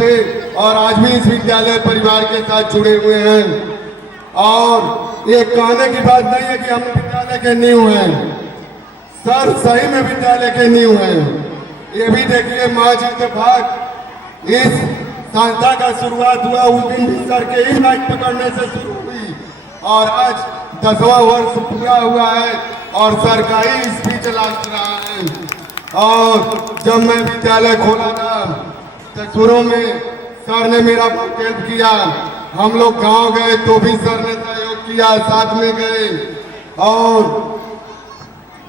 थे और आज भी इस विद्यालय परिवार के साथ जुड़े हुए हैं। और ये कहने की बात नहीं है कि हम विद्यालय के नींव हैं, सर सही में विद्यालय के नींव हैं। ये भी देखिए महज इत्तेफाक इस संस्था का शुरुआत हुआ उस दिन भी सर के ही माइक पकड़ने से शुरू हुई और आज 10वां वर्ष पूरा हुआ है और सर का ही स्पीच लग रहा है। और जब मैं विद्यालय खोला था तो शुरू में सर ने मेरा बहुत हेल्प किया। हम लोग गांव गए तो भी सर ने सहयोग किया, साथ में गए और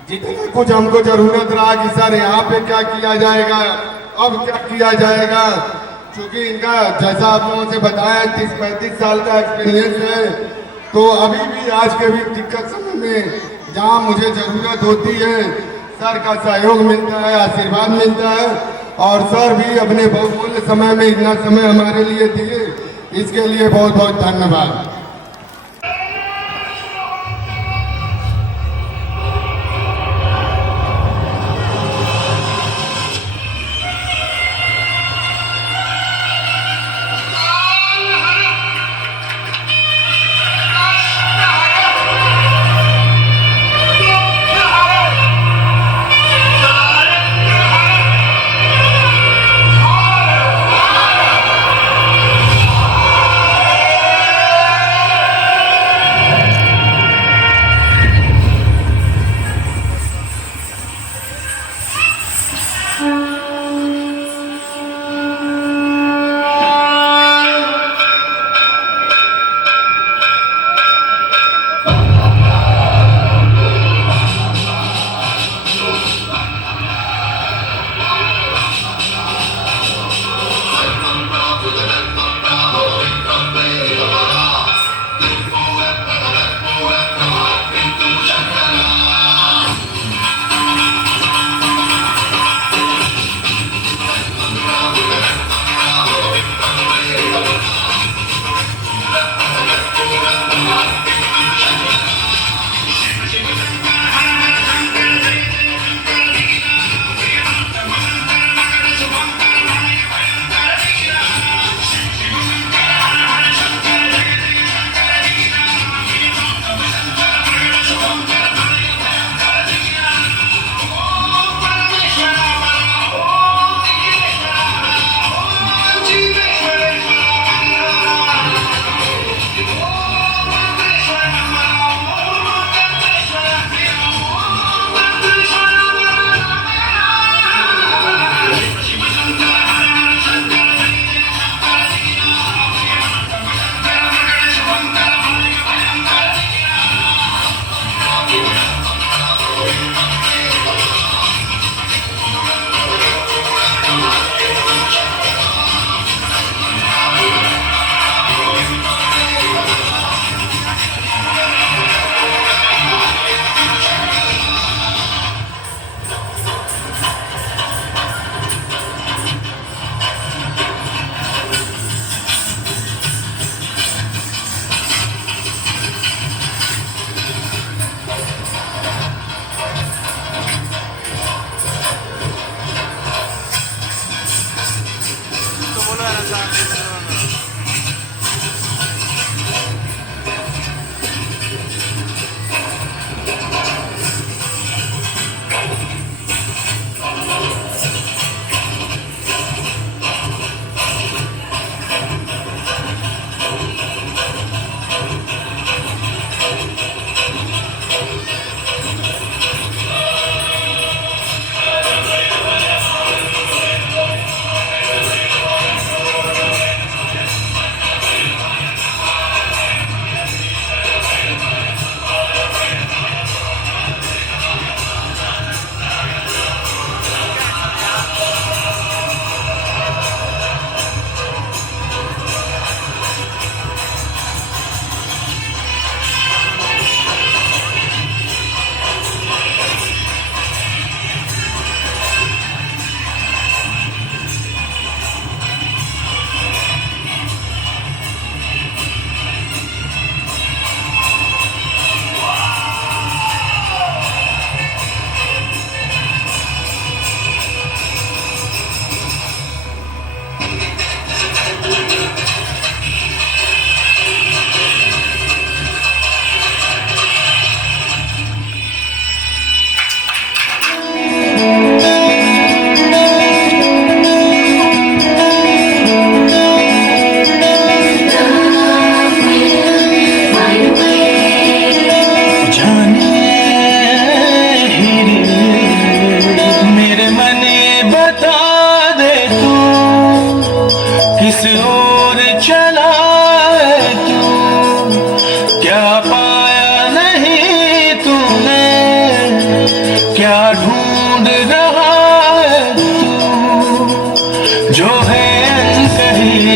जितना कुछ हमको जरूरत रहा कि सर यहाँ पे क्या किया जाएगा, अब क्या किया जाएगा, क्योंकि इनका जैसा आप लोगों से बताया 30-35 साल का एक्सपीरियंस है, तो अभी भी आज के भी दिक्कत समय में जहाँ मुझे जरूरत होती है सर का सहयोग मिलता है, आशीर्वाद मिलता है। और सर भी अपने बहुमूल्य समय में इतना समय हमारे लिए दिए, इसके लिए बहुत बहुत धन्यवाद।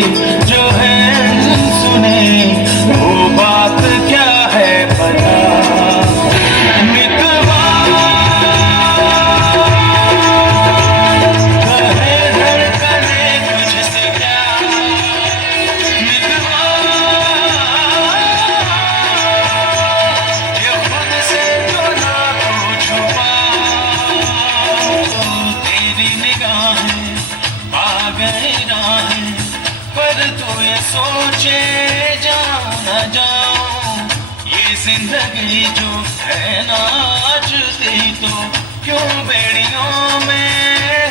जो है सुने वो बात क्या है पता मितवा कहे धड़कने तुझसे क्या मितवा ये खुद से तो ना तू छुपा तेरी निगाहें पागल राहें पर तू ये सोचे जाऊं न जाऊं ये जिंदगी जो है नाचती तो क्यों बेड़ियों में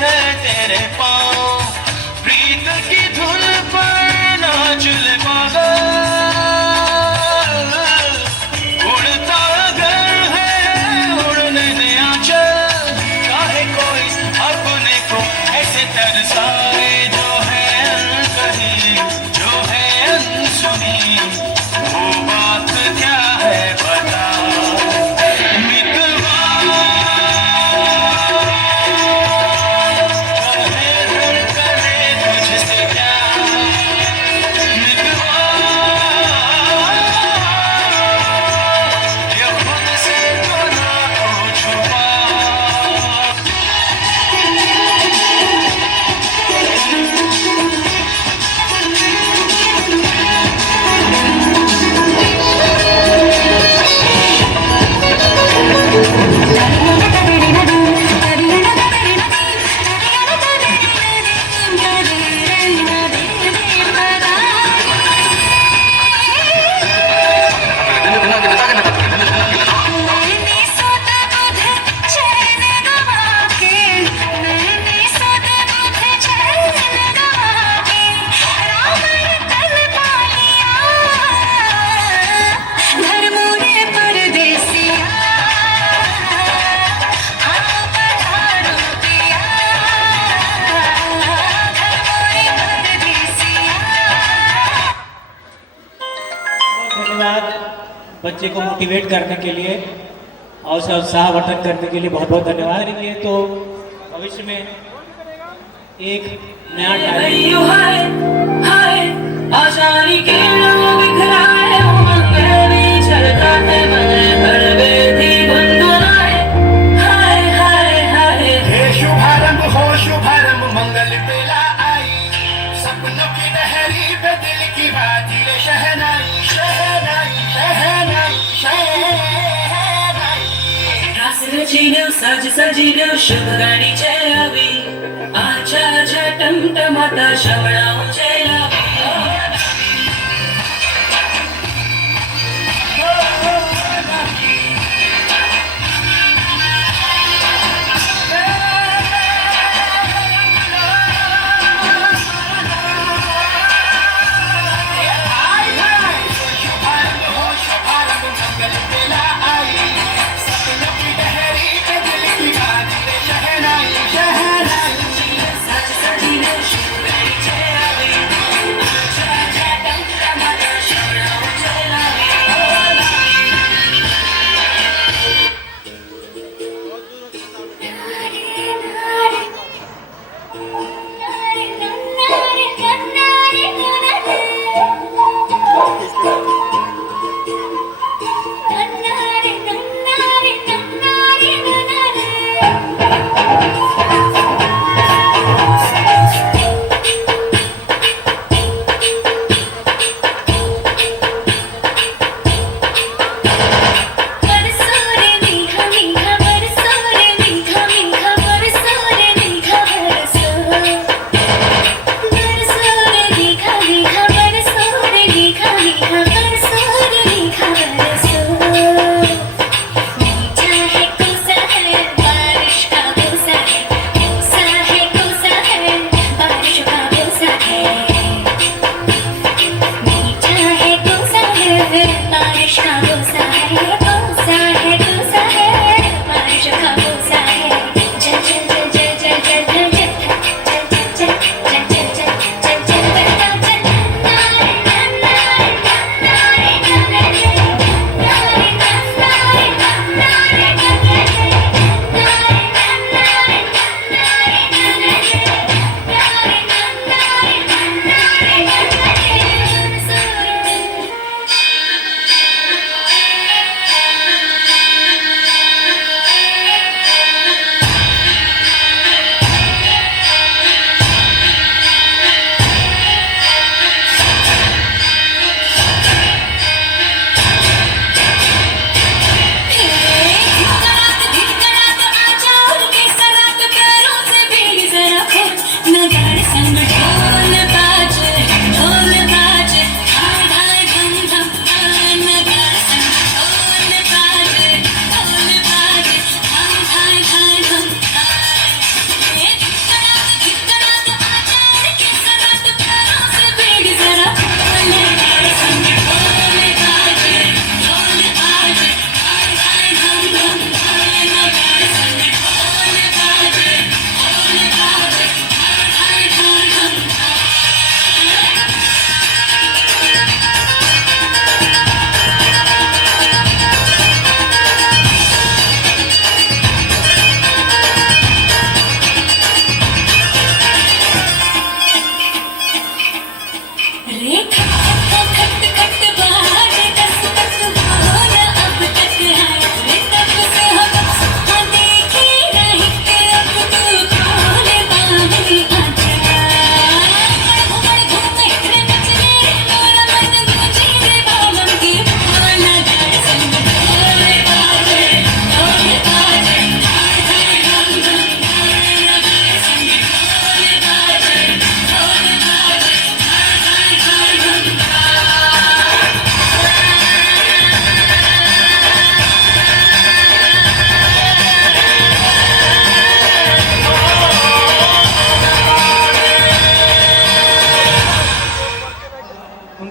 है तेरे पाँव प्रीत की धुन पर नाच ले पागल उड़ता अगर है उड़ने दे आंचल चाहे कोई अपने को ऐसे तरसाए जो है कही जो है सुनी वो बात क्या है बता मितवा कहे धड़कने तुझसे क्या मितवा ये खुद से तो ना तू छुपा धन्यवाद बच्चे को मोटिवेट करने के लिए और उसे उत्साहवर्धन करने के लिए बहुत बहुत धन्यवाद करेंगे तो भविष्य में एक नया भैयो हाय हाय आजादी के लोग बिखराए उमंग में छलकाते मन भरवे थी गुनगुनाए हाय हाय हाय हे शुभारंभ हो शुभारंभ मंगल बेला आई सपनों की लहरी पे दिल की बाती ले शहनाई शहनाई शहनाई शहनाई रास रचीनो सज सजीनो शुभ गाणी चलावी आजा आजा टमटमाता श्रवणाओ चलावी शुभारंभ हो शुभारंभ मंगल बेला आई सपनों की लहरी पे दिल की बाती ले शहनाई शहनाई सज सजीनो शुभ गाणी चलावी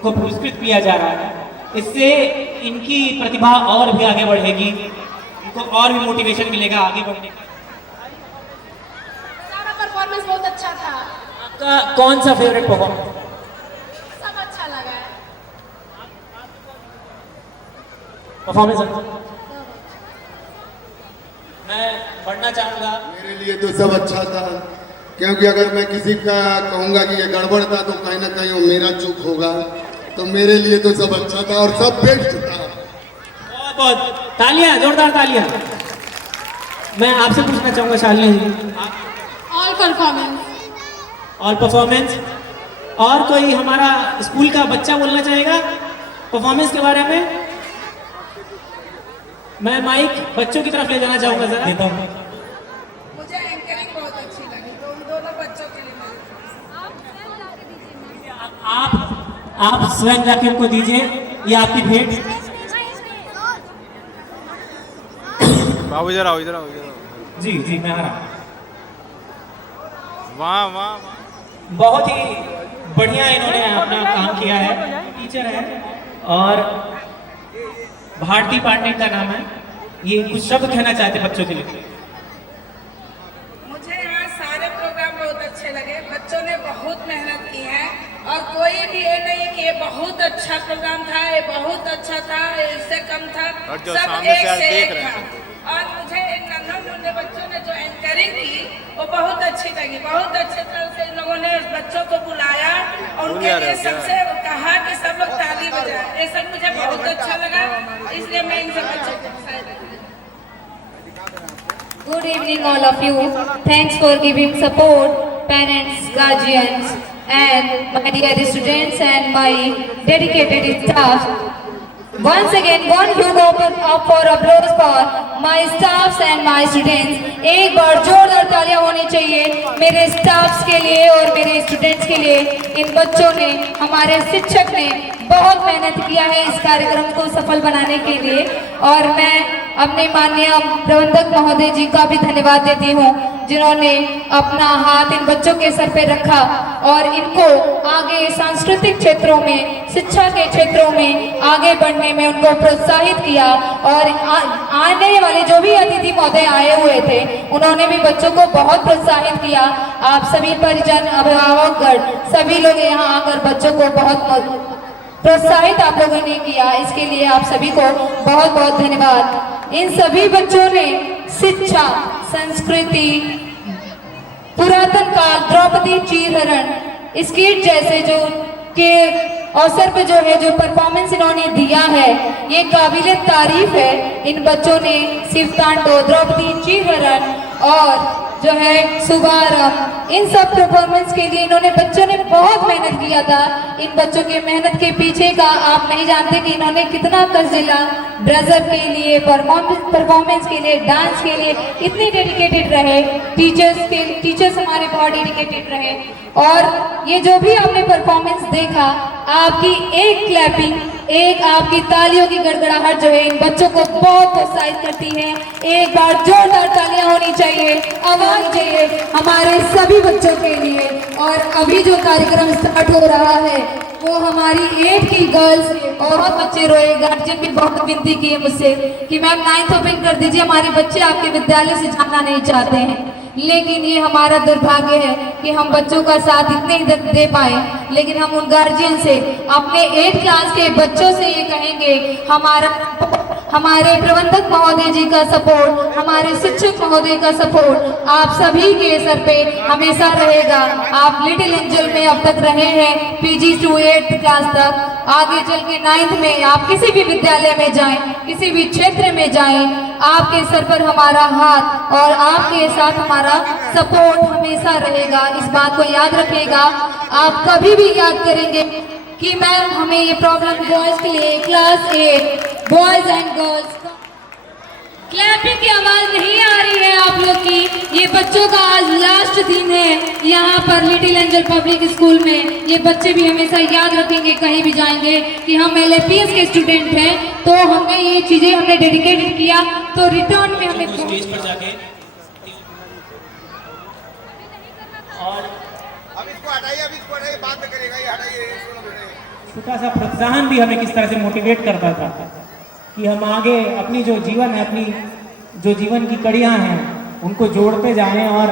उनको पुरस्कृत किया जा रहा है। इससे इनकी प्रतिभा और भी आगे बढ़ेगी, इनको और भी मोटिवेशन मिलेगा आगे बढ़ने का। सारा परफॉर्मेंस बहुत अच्छा था। आपका कौन सा फेवरेट परफॉर्मेंस? सब अच्छा लगा है। परफॉर्मेंस मैं पढ़ना चाहूँगा। मेरे लिए तो सब अच्छा था, क्योंकि अगर मैं किसी का कहूँगा कि ये गड़बड़ था तो कहीं ना कहीं वो मेरा चूक होगा, तो मेरे लिए तो सब अच्छा था और सब बेस्ट था। बहुत बहुत तालियां, जोरदार तालियां। मैं आपसे पूछना चाहूँगा शालिनी जी, ऑल परफॉर्मेंस। और परफॉर्मेंस, और कोई हमारा स्कूल का बच्चा बोलना चाहेगा परफॉर्मेंस के बारे में? मैं माइक बच्चों की तरफ ले जाना चाहूँगा जरा। मुझे एंकरिंग बहुत अच्छी लगी, तो उन दोनों बच्चों के लिए आप स्वयं जाके उनको दीजिए, ये आपकी भेंट। बाबू इधर आओ, इधर आओ, इधर आओ। जी जी मैं आ रहा हूँ। वाह वाह वाह, बहुत ही बढ़िया इन्होंने अपना काम किया है। टीचर है और भारती पांडे का नाम है। ये कुछ शब्द कहना चाहते बच्चों के लिए। मुझे यहाँ सारे प्रोग्राम बहुत अच्छे लगे। बच्चों ने बहुत मेहनत की है और कोई भी ये नहीं कि ये बहुत अच्छा प्रोग्राम था, ये बहुत अच्छा था, इससे कम था। और जो सब सामने एक से आज से देख एक रहे था। हैं। और मुझे इन नन्हे बच्चों ने जो एंकरिंग की वो बहुत अच्छी लगी। बहुत अच्छे तरह से इन लोगों ने बच्चों को बुलाया और उनके लिए सबसे कहा कि सब लोग ताली बजाए। ये सब मुझे बहुत अच्छा लगा, इसलिए मैं इन सब बच्चों को एक्साइटेड हूँ। Good evening, all of you. Thanks for giving support, parents, guardians, and my dear students and my dedicated staff. Once again, one huge up for applause for my staffs and my students. एक बार जोरदार तालियां होनी चाहिए मेरे staffs के लिए और मेरे स्टूडेंट्स के लिए। इन बच्चों ने, हमारे शिक्षक ने बहुत मेहनत किया है इस कार्यक्रम को सफल बनाने के लिए, और मैं अपने माननीय प्रबंधक महोदय जी का भी धन्यवाद देती हूँ, जिन्होंने अपना हाथ इन बच्चों के सर पे रखा और इनको आगे सांस्कृतिक क्षेत्रों में, शिक्षा के क्षेत्रों में आगे बढ़ने में उनको प्रोत्साहित किया। और आने वाले जो भी अतिथि महोदय आए हुए थे, उन्होंने भी बच्चों को बहुत प्रोत्साहित किया। आप सभी परिजन, अभिभावकगण, सभी लोग यहाँ आकर बच्चों को बहुत प्रोत्साहित आप लोगों ने किया, इसके लिए आप सभी को बहुत बहुत धन्यवाद। इन सभी बच्चों ने शिक्षा, संस्कृति, पुरातन काल, द्रौपदी चीरहरण, स्किट जैसे जो के अवसर पे जो परफॉर्मेंस इन्होंने दिया है, ये काबिले तारीफ है। इन बच्चों ने शिव तांडव, द्रौपदी चीरहरण और जो है शुभारंभ, इन सब परफॉर्मेंस के लिए इन्होंने, बच्चों ने बहुत मेहनत किया था। इन बच्चों के मेहनत के पीछे का आप नहीं जानते कि इन्होंने कितना कष्ट झेला। ड्रेसअप के लिए, परफॉर्मेंस के लिए, डांस के लिए इतने डेडिकेटेड रहे। टीचर्स हमारे बहुत डेडिकेटेड रहे। और ये जो भी आपने परफॉर्मेंस देखा, आपकी एक क्लैपिंग, एक आपकी तालियों की गड़गड़ाहट जो है इन बच्चों को बहुत प्रोत्साहित करती है। एक बार जोरदार तालियां होनी चाहिए, आवाज चाहिए हमारे सभी बच्चों के लिए। और अभी जो कार्यक्रम स्टार्ट हो रहा है वो हमारी 8th की गर्ल्स, बहुत बच्चे रोए, गार्जियन भी बहुत विनती की है मुझसे कि मैम 9th ओपन कर दीजिए, हमारे बच्चे आपके विद्यालय से जाना नहीं चाहते हैं। लेकिन ये हमारा दुर्भाग्य है कि हम बच्चों का साथ इतने ही दे पाए। लेकिन हम उन गार्जियन से, अपने 8th क्लास के बच्चों से ये कहेंगे, हमारे प्रबंधक महोदय जी का सपोर्ट, हमारे शिक्षक महोदय का सपोर्ट आप सभी के सर पे हमेशा रहेगा। आप लिटिल एंजल में अब तक रहे हैं, PG to 8th क्लास तक। आगे चल के 9th में आप किसी भी विद्यालय में जाएं, किसी भी क्षेत्र में जाएं, आपके सर पर हमारा हाथ और आपके साथ हमारा सपोर्ट हमेशा रहेगा। इस बात को याद रखिएगा। आप कभी भी याद करेंगे कि मैम हमें ये प्रॉब्लम बॉयज के लिए, class 8 boys and girls, clapping की आवाज नहीं आ रही है आप लोग की। ये बच्चों का आज लास्ट दिन है यहाँ पर लिटिल एंजल पब्लिक स्कूल में। ये बच्चे भी हमेशा याद रखेंगे कहीं भी जाएंगे कि हम LAPS के स्टूडेंट हैं, तो हमने ये चीजें हमने डेडिकेट किया, तो रिटर्न में हमें स्टेज पर जाके और अब इसको हटाइए, बाद में करेगा, ये हटाइए, छोटा सा प्रोत्साहन भी हमें किस तरह से मोटिवेट करता था कि हम आगे अपनी जो जीवन है, अपनी जो जीवन की कड़ियाँ हैं उनको जोड़ते जाएं और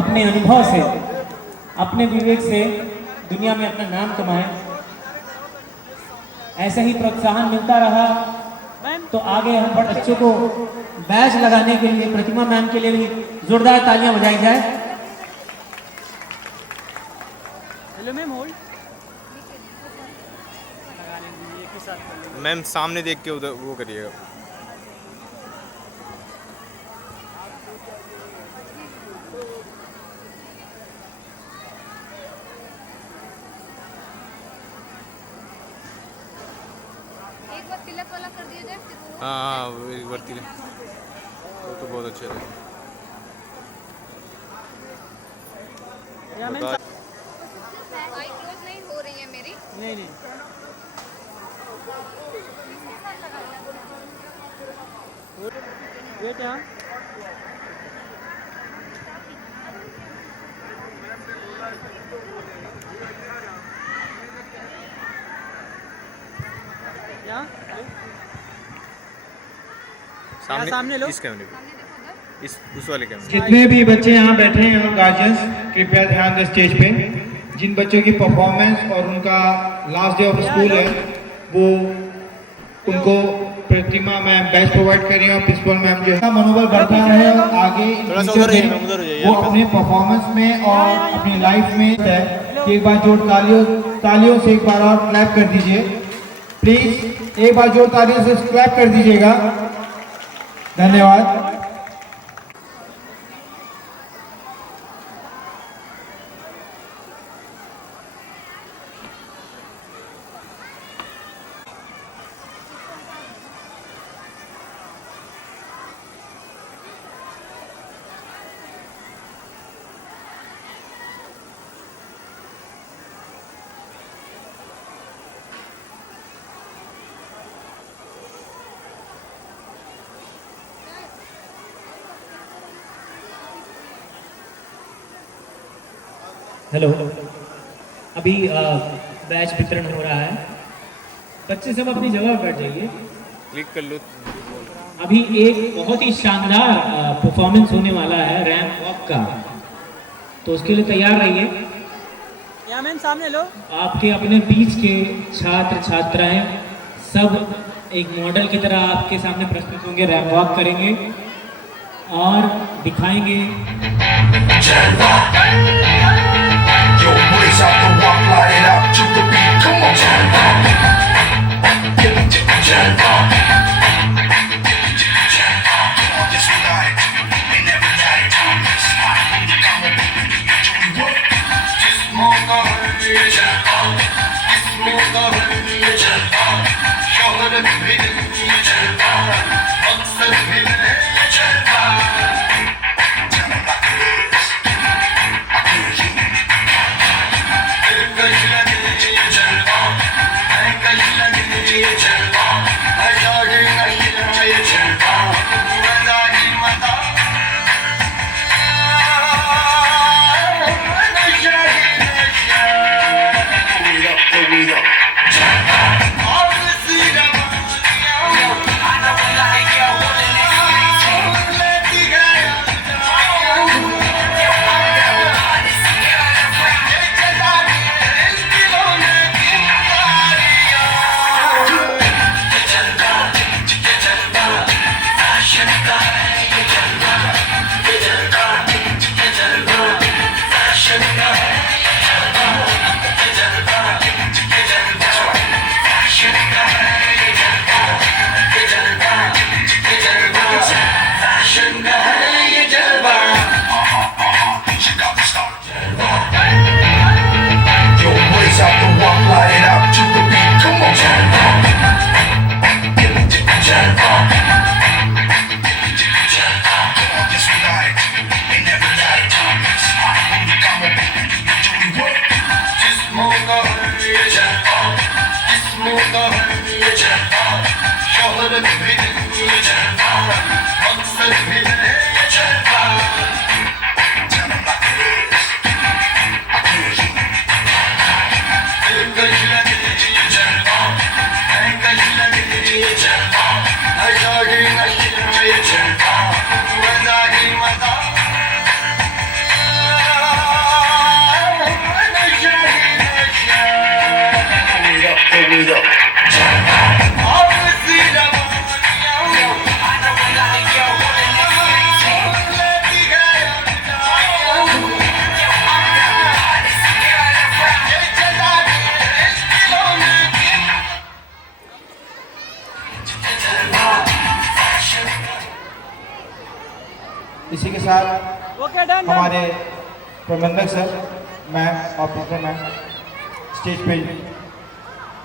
अपने अनुभव से, अपने विवेक से दुनिया में अपना नाम कमाएं। ऐसे ही प्रोत्साहन मिलता रहा तो आगे हम बच्चों को बैच लगाने के लिए प्रतिमा मैम के लिए भी जोरदार तालियां बजाई जाए। Hello ma'am, hold. मैम सामने देख के उधर वो करिएगा। एक बार तिलक वाला कर दिया जाए फिर वो हाँ वही वर्ती ले, वो तो बहुत अच्छे थे। आई क्लोज नहीं हो रही है मेरी। नहीं नहीं, वेट यहाँ। सामने लो, इस कैमरे पे, इस उस वाले कैमरे। जितने भी बच्चे यहाँ बैठे हैं और गार्जियंस कृपया ध्यान दें स्टेज पे। जिन बच्चों की परफॉर्मेंस और उनका लास्ट डे ऑफ स्कूल है वो उनको प्रतिमा मैम बैच प्रोवाइड कर रही है और प्रिंसिपल मैम जो है मनोबल बढ़ता है और आगे थोड़ा सा उधर जाइए, उधर जाइए। वो अपने परफॉर्मेंस में और अपनी लाइफ में है कि एक बार जोर तालियों से एक बार और क्लैप कर दीजिए प्लीज। एक बार जोर तालियों से क्लैप कर दीजिएगा। धन्यवाद। हेलो, अभी बैच वितरण हो रहा है। बच्चे सब अपनी जगह पर बैठ जाइए। क्लिक कर लो। अभी एक बहुत ही शानदार परफॉर्मेंस होने वाला है रैंप वॉक का, तो उसके लिए तैयार रहिए। या मैम सामने लो। आपके अपने बीच के छात्र छात्राएं सब एक मॉडल की तरह आपके सामने प्रस्तुत होंगे, रैंप वॉक करेंगे और दिखाएंगे। Yo, boys out the walk, light it up to the beat. Come on, This we like, we never like. This mocha, this mocha, şahane bir aksır bir Canım Here we go. इसी के साथ okay done हमारे प्रबंधक sir ma'am और professor ma'am stage पे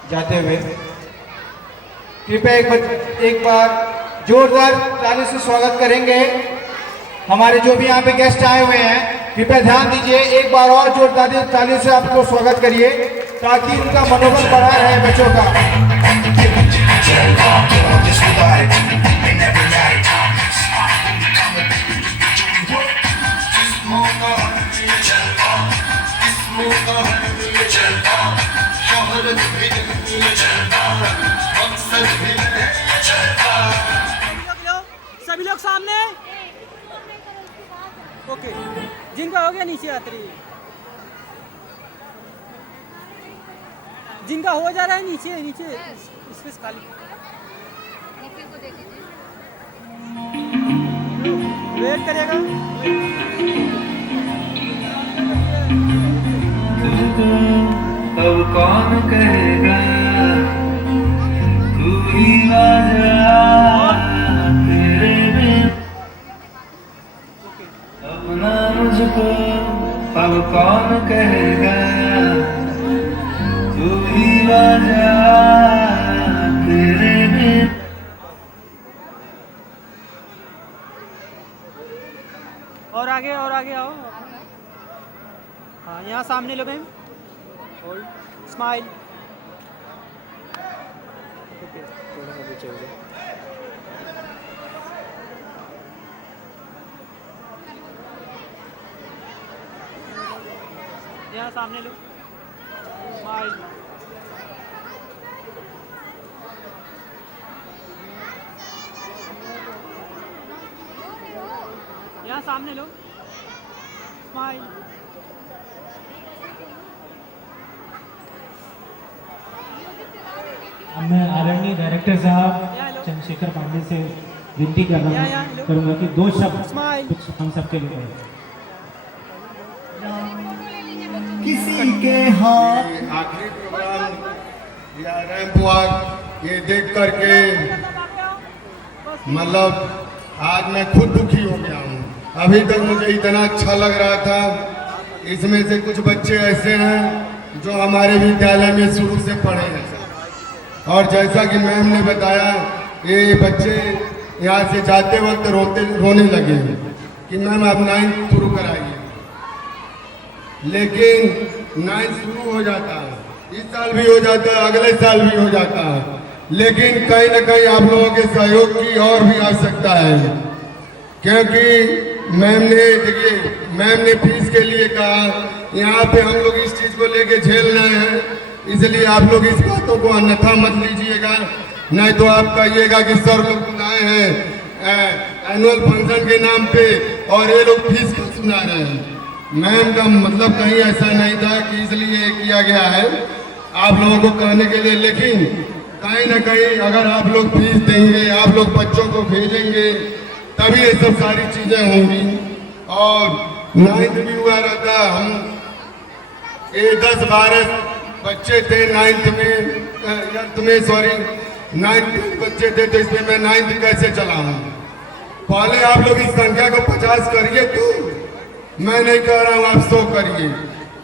जाते हुए कृपया एक बार जोरदार ताली से स्वागत करेंगे। हमारे जो भी यहाँ पे गेस्ट आए हुए हैं कृपया ध्यान दीजिए, एक बार और जोरदार ताली से आपको स्वागत करिए ताकि उनका मनोबल बढ़ा रहे बच्चों का। सभी लोग सामने। ओके, जिनका हो गया नीचे यात्री, जिनका हो जा रहा है नीचे नीचे स्पेस खाली। वेट करेगा। अब कौन कहेगा तू ही आजा तेरे बिन अपना मुझको, अब कौन कहेगा तू ही आजा तेरे बिन। और आगे आओ। हाँ, यहाँ सामने लो मैम। स्माइल। यहाँ सामने लो। स्माइल। यहाँ सामने लो। स्माइल। मैं आदरणीय डायरेक्टर साहब चंद्रशेखर पांडे से विनती करूंगा कि 2 शब्द कुछ हम सबके लिए करें। किसी के हाथ आखिरी प्रोग्राम या रैंप वॉक ये देख करके मतलब आज मैं खुद दुखी हो गया हूँ। अभी तक मुझे इतना अच्छा लग रहा था। इसमें से कुछ बच्चे ऐसे हैं जो हमारे विद्यालय में शुरू से पढ़े हैं और जैसा कि मैम ने बताया ये बच्चे यहाँ से जाते वक्त रोने लगे कि मैम आप 9th शुरू कराइए, लेकिन 9th शुरू हो जाता है, इस साल भी हो जाता है, अगले साल भी हो जाता है, लेकिन कहीं ना कहीं आप लोगों के सहयोग की और भी आवश्यकता है, क्योंकि मैम ने फीस के लिए कहा यहाँ पे हम लोग इस चीज को लेके झेल रहे हैं, इसलिए आप लोग इस बातों को अन्यथा मत लीजिएगा, नहीं तो आप कहिएगा कि सर लोग बुलाए हैं एनुअल फंक्शन के नाम पे और ये लोग फीस क्यों सुना रहे हैं। मैम का मतलब कहीं ऐसा नहीं था कि इसलिए किया गया है आप लोगों को कहने के लिए, लेकिन कहीं ना कहीं अगर आप लोग फीस देंगे, आप लोग बच्चों को भेजेंगे, तभी ये सब सारी चीजें होंगी। और 9th भी हुआ रहता, हम 10-12 बच्चे थे 9th बच्चे थे, तो इसमें मैं 9th कैसे चलाऊं। पहले आप लोग इस संख्या को 50 करिए, तो मैं नहीं कह रहा हूं आप 100 करिए,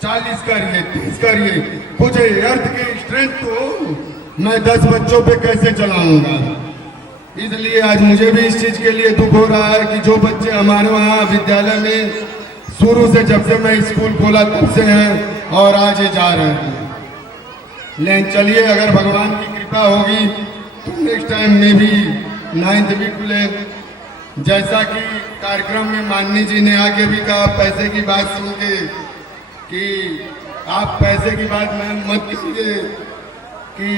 40 करिए, 30 करिए, कुछ अर्थ की स्ट्रेंथ तो मैं 10 बच्चों पे कैसे चलाऊंगा। इसलिए आज मुझे भी इस चीज के लिए दुख हो रहा है कि जो बच्चे हमारे वहाँ विद्यालय में शुरू से जब से मैं स्कूल खोला तब से हैं और आज ये जा रहे हैं। लेकिन चलिए, अगर भगवान की कृपा होगी तो नेक्स्ट टाइम में भी 9th भी खुले। जैसा कि कार्यक्रम में माननी जी ने आके भी कहा, पैसे की बात सुन के कि आप पैसे की बात मैम मत कीजिए कि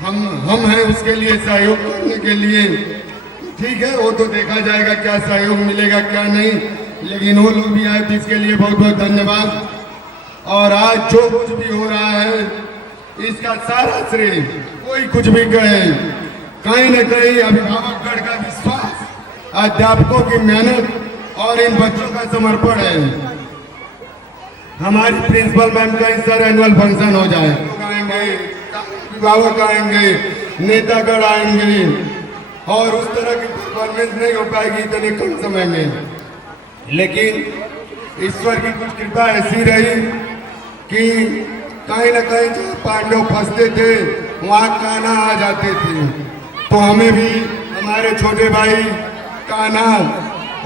हम हैं उसके लिए सहयोग करने के लिए, ठीक है, वो तो देखा जाएगा क्या सहयोग मिलेगा क्या नहीं, लेकिन वो लोग भी आए तो इसके लिए बहुत बहुत धन्यवाद। और आज जो कुछ भी हो रहा है इसका सारा श्रेय कोई कुछ भी कहे, कहीं न कहीं अभिभावकगण का विश्वास, अध्यापकों की मेहनत और इन बच्चों का समर्पण है। हमारी प्रिंसिपल मैम का इस तरह एनुअल फंक्शन हो जाए, आएंगे अभिभावक, आएंगे नेतागण आएंगे, और उस तरह की परफॉर्मेंस नहीं हो पाएगी इतने कम समय में। लेकिन ईश्वर की कुछ कृपा ऐसी रही कि कहीं न कहीं जो पांडव फंसते थे वहाँ कान्हा आ जाते थे। तो हमें भी हमारे छोटे भाई कान्हा,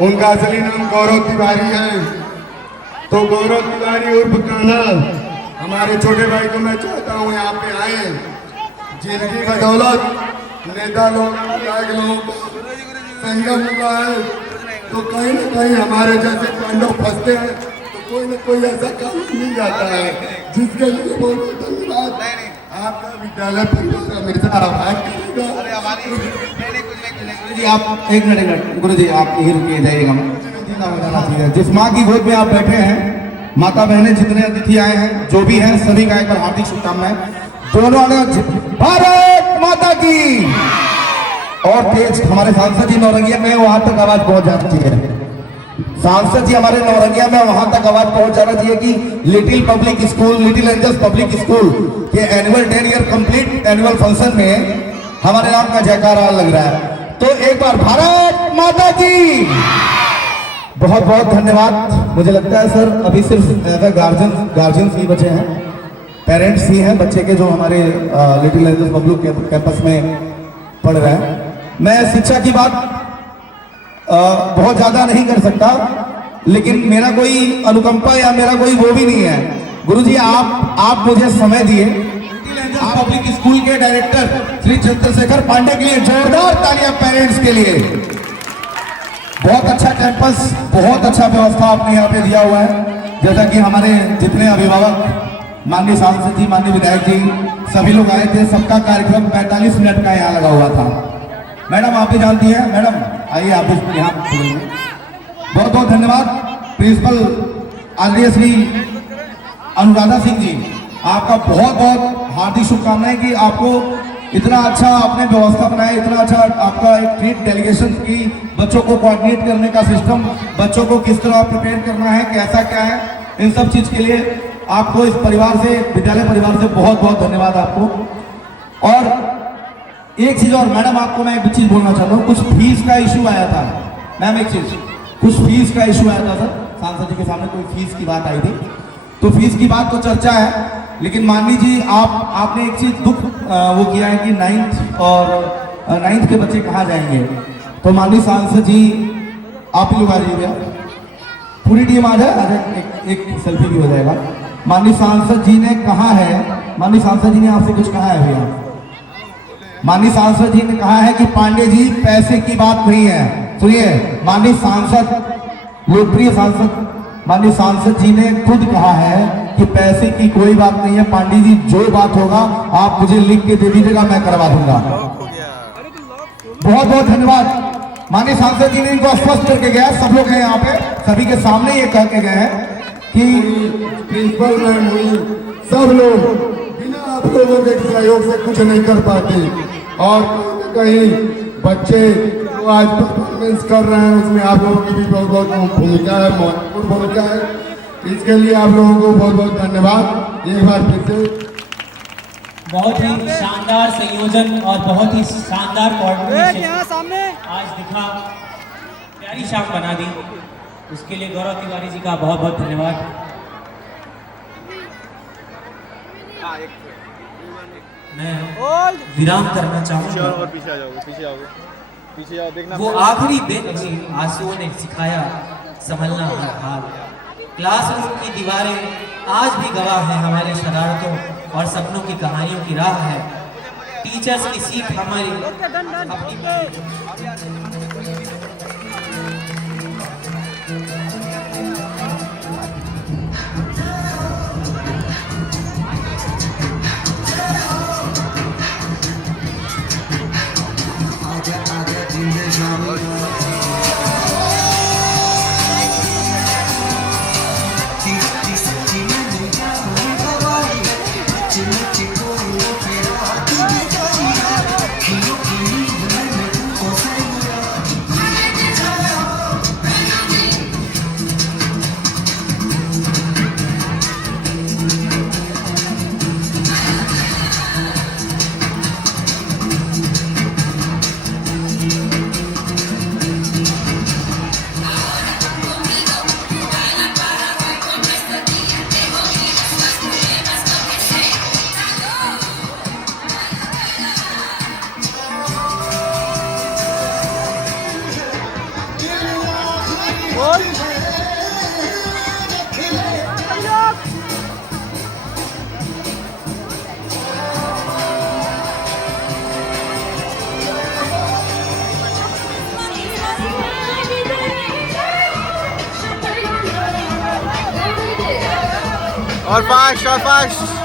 उनका असली नाम गौरव तिवारी है, तो गौरव तिवारी उर्फ कान्हा हमारे छोटे भाई को मैं चाहता हूँ यहाँ पे आए, जिनकी बदौलत नेता लोग लोगों को संगम हुआ है। तो कहीं न कहीं हमारे जैसे पांडव फंसते हैं तो कोई न कोई ऐसा काम मिल जाता है, जिसके लिए बहुत बहुत धन्यवाद। आपका विद्यालय परिवार हमेशा आभार करेगा। जी आप एक मिनट गुरु जी, आप यही रुकिए जाइएगा। जिस माँ की गोद में आप बैठे हैं, माता बहनें जितने अतिथि आए हैं, जो भी हैं, सभी का एक बार हार्दिक शुभकामनाएं। दोनों भारत माता की। और तेज हमारे सांसद जी नौरंगिया में वहां तक आवाज पहुंच जानी चाहिए। सांसद जी हमारे नौरंगिया में वहां तक आवाज पहुंच जाना चाहिए कि little public school, little angels public school के annual 10 year complete annual function में हमारे नाम का जयकारा लग रहा है। तो एक बार भारत माता की। बहुत बहुत धन्यवाद। मुझे लगता है सर अभी सिर्फ गार्जियंस ही बचे हैं, पेरेंट्स ही हैं बच्चे के जो हमारे लिटिल एंजल्स पब्लिक कैंपस में पढ़ रहे हैं। मैं शिक्षा की बात बहुत ज्यादा नहीं कर सकता, लेकिन मेरा कोई अनुकंपा या मेरा कोई वो भी नहीं है। गुरुजी आप मुझे समय दिए। पब्लिक स्कूल के डायरेक्टर श्री चंद्रशेखर पांडे के लिए जोरदार तालियां पेरेंट्स के लिए। बहुत अच्छा कैंपस, बहुत अच्छा व्यवस्था आपने यहाँ पे दिया हुआ है। जैसा कि हमारे जितने अभिभावक, माननीय सांसद जी, माननीय विधायक जी, सभी लोग आए थे। सबका कार्यक्रम 45 मिनट का यहाँ लगा हुआ था। मैडम आप भी जानती हैं, मैडम आइए आप भी यहाँ। बहुत बहुत धन्यवाद प्रिंसिपल आदरणीय श्री अनुराधा सिंह जी, आपका बहुत बहुत हार्दिक शुभकामनाएं कि आपको इतना अच्छा आपने व्यवस्था बनाया, इतना अच्छा आपका एक ट्रीट डेलीगेशन की, बच्चों को कोऑर्डिनेट करने का सिस्टम, बच्चों को किस तरह प्रिपेयर करना है, कैसा क्या है, इन सब चीज के लिए आपको इस परिवार से, विद्यालय परिवार से बहुत बहुत धन्यवाद आपको। और एक चीज और मैडम, आपको मैं एक चीज बोलना चाहता हूँ। कुछ फीस का इशू आया था मैम, एक चीज, कुछ फीस का इशू आया था सर, सांसद जी के सामने कोई फीस की बात आई थी। तो फीस की बात तो चर्चा है, लेकिन माननीय जी आपने एक चीज दुख वो किया है कि 9th के बच्चे कहाँ जाएंगे। तो माननीय सांसद जी आप ही लोग आ जाइए, पूरी टीम आ जाए, एक सेल्फी भी हो जाएगा। माननीय सांसद जी ने कहा है, माननीय सांसद जी ने आपसे कुछ कहा है भैया। माननीय सांसद जी ने कहा है कि पांडे जी पैसे की बात नहीं है। सुनिए, माननीय सांसद, लोकप्रिय सांसद माननीय सांसद जी ने खुद कहा है कि पैसे की कोई बात नहीं है। पांडे जी जो बात होगा आप मुझे लिख के दे दीजिएगा, मैं करवा दूंगा। बहुत बहुत धन्यवाद। माननीय सांसद जी ने इनको स्पष्ट करके गया, सब लोग हैं यहाँ पे, सभी के सामने ये कह के गए हैं कि प्रिंसिपल मैम हुई, सब लोग बिना आप लोगों के सहयोग से कुछ नहीं कर पाते। और कहीं बच्चे जो आज परफॉर्मेंस कर रहे हैं उसमें आप लोगों की भी बहुत बहुत भूमिका है, महत्वपूर्ण भूमिका है। इसके लिए आप लोगों को बहुत बहुत धन्यवाद एक बार फिर से। बहुत ही शानदार संयोजन और बहुत ही शानदार कोऑर्डिनेशन सामने आज दिखा, प्यारी शाम बना दी, उसके लिए गौरव तिवारी जी का बहुत बहुत धन्यवाद। मैं विराम करना चाहूँगा। और पीछे आ जाओगे, पीछे आओगे, पीछे आओ, देखना। वो आखिरी दिन आंसुओं ने सिखाया संभलना हर हाल। क्लासरूम की दीवारें आज भी गवाह है हमारे शरारतों और सपनों की कहानियों की राह है। टीचर्स की सीट हमारी चिन्ह चिको और फास्ट